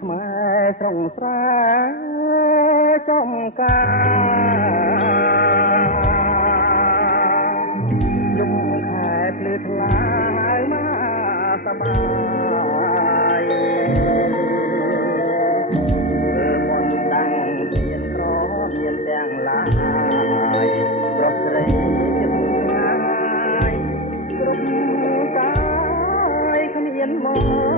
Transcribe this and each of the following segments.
ខ្មែរត្រង់ស្រាចំការយំខែភ្លឺថ្លាហើយមកសបាយមន្តដាំងមានក្រមានទាំងឡាយរកស្រីចិត្តងាយគ្រប់កាយគ្មានមក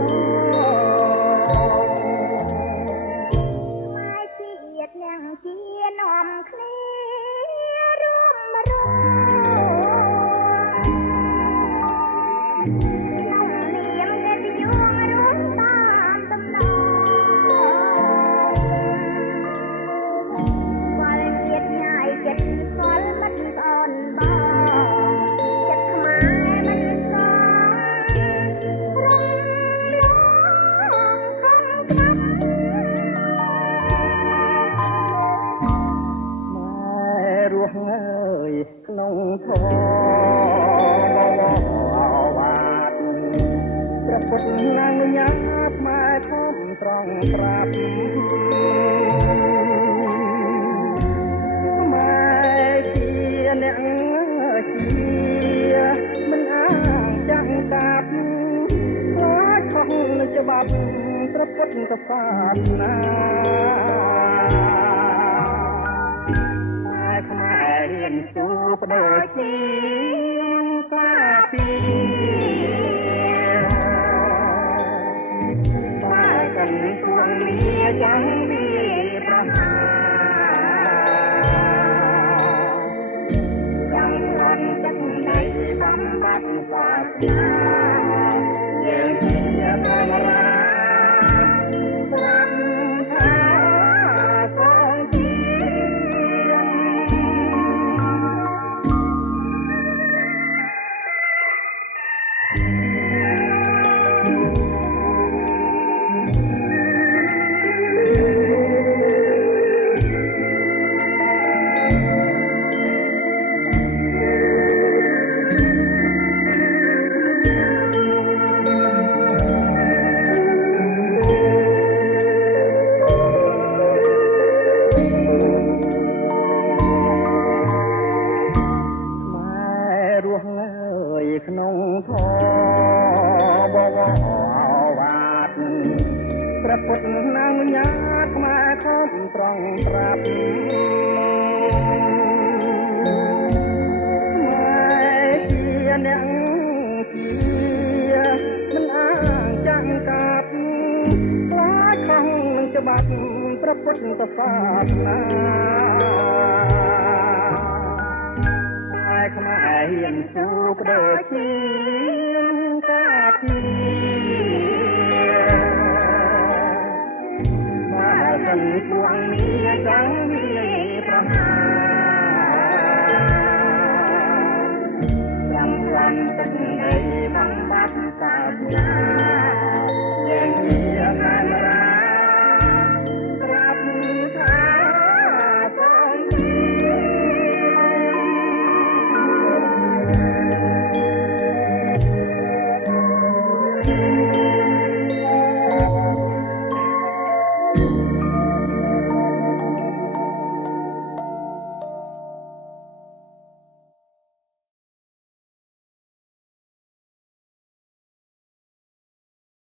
ក្នុងធម៌វត្តព្រះពុទ្ធណាងញាខ្មែរធំត្រង់ប្រាប់ខ្មែរជាអ្នកជាមិនអាងចាំកាប់ខ្លាចខុសនឹងច្បាប់ព្រះពុទ្ធសាសនារៀនទូបដូរជាការពីបើកាន់ទួងមាចាំវាប្រហាចាំរំទឹកនៃបំបត្តិសាសនាយើងជាធម្មរាក្នុងធម៌បវរវត្តព្រះពុទ្ធណាងញាខ្មែរខំត្រង់ប្រាប់ខ្មែរជាអ្នកជាមិនអាងចាំកាប់ខ្លាចខំនឹងច្បាប់ព្រះពុទ្ធសាសនាខ្មែរហ៊ានស៊ូបដូរជាការពីបើសិនទួងមាចាំវាប្រហាចាំរំទឹកនៃបំបត្តិសាសនាយើងជាកាមេរ៉ាប្រាប់ថាសូម